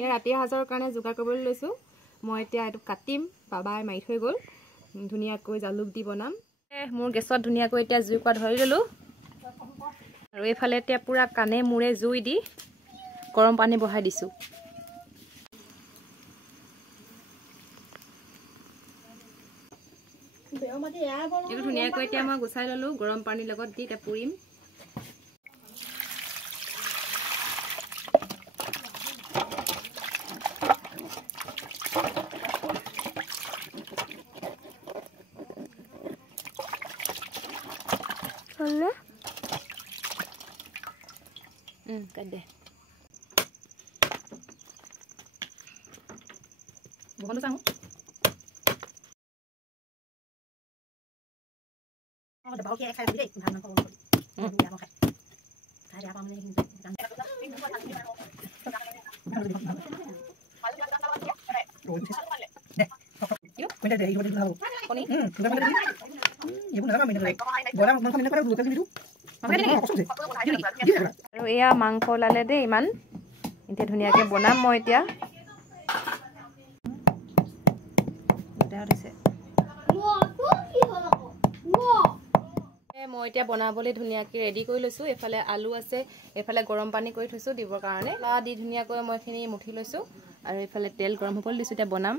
ইয়া ৰাতি সাজৰ কাৰণে যোগাৰ কৰিবলৈ লৈছো মই এতিয়া এটো কাটিম বাবাই মাৰি থৈ গল ধুনিয়াকৈ জালুক দি বনাম মোৰ গেছত ধুনিয়াকৈ এতিয়া জুই কোৱা ধৰি ললো আৰু এইফালে এতিয়া পুৰা কানে মুৰে জুই দি গৰম পানী বহাই দিছো এইটো ধুনিয়াকৈ এতিয়া মই গুছাই ললো গৰম পানীৰ লগত দি এটা পুৰিম Hola. Gede. Bukan lu sanggup? Oh, udah bau kayak kayak gede, nggak nangkau. Ya mau kayak. Kayak apa namanya ini? Yuk, pindah deh, ibu di belakang. Koni? Pindah deh. Ibu nggak mau pindah lagi. Boleh, mau pindah pada dulu kan itu? আৰু এয়া মাংস লালে দে ইমান এতিয়া ধুনিয়াকে বনাম মই এতিয়া মই এতিয়া বনাবলৈ ধুনিয়াকে ৰেডি কৰি লৈছো এফালে আলু আছে এফালে গৰম পানী কৰি থৈছো দিবৰ কাৰণে লা দি ধুনিয়াকৈ মই খিনি মুঠি লৈছো আৰু এফালে তেল গৰম হ'বলৈ দিছো এতিয়া বনাম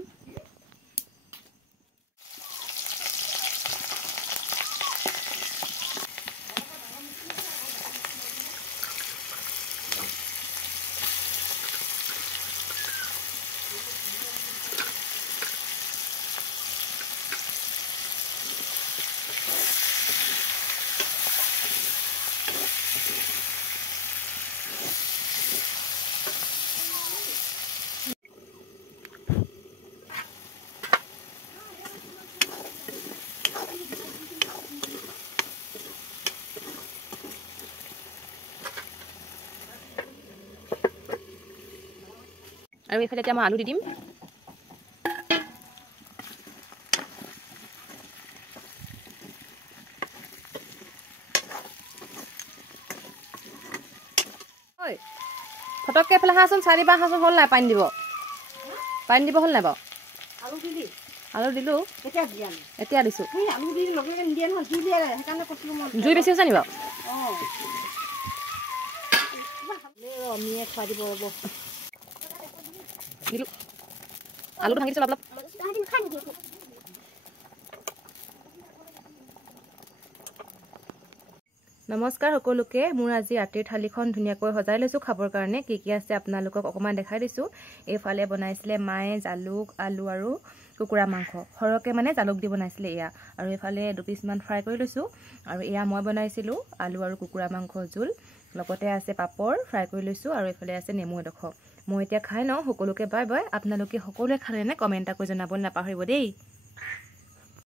আৰু এফালে এতিয়া মই আলু দি দিম ঐ ফটককে এফালে হাচোন চাৰিবা হাচোন হল নাই পানী দিব হল নাই বাৰু আলু দিলি আলু দিলো এতিয়া দিছো আলু দি লগে লগে নিদিয়ে নহয় জুই দিয়ে সেইকাৰণে কৈছিলো মই জুই বেছি হৈছে নি বাৰু মিয়ে খুৱাই দিব ৰ'ব দিলো আলু ভাঙি দিছো অলপ নমস্কাৰ সকলোকে মোৰ আজি ৰাতিৰ থালিখন ধুনিয়াকৈ সজাই লৈছো খাবৰ কাৰণে কি কি আছে আপোনালোকক অকমান দেখাই দিছো এইফালে বনাইছিলে মায়ে জালুক আলু আৰু কুকুৰা মাংস হৰকে মানে জালুক দি বনাইছিলে এয়া আৰু এইফালে 2 পিস মান ফ্ৰাই কৰি লৈছো আৰু এয়া মই বনাইছিলো আলু আৰু কুকুৰা মাংস জুল লগতে আছে পাপৰ ফ্ৰাই কৰি লৈছো আৰু এইফালে আছে নেমু এডখ মই এতিয়া খাই ন সকলোকে বাই বাই আপোনালোকে সকলোৱে খালে নে কমেন্ট কৰি জনাব নাপাহৰিব দেই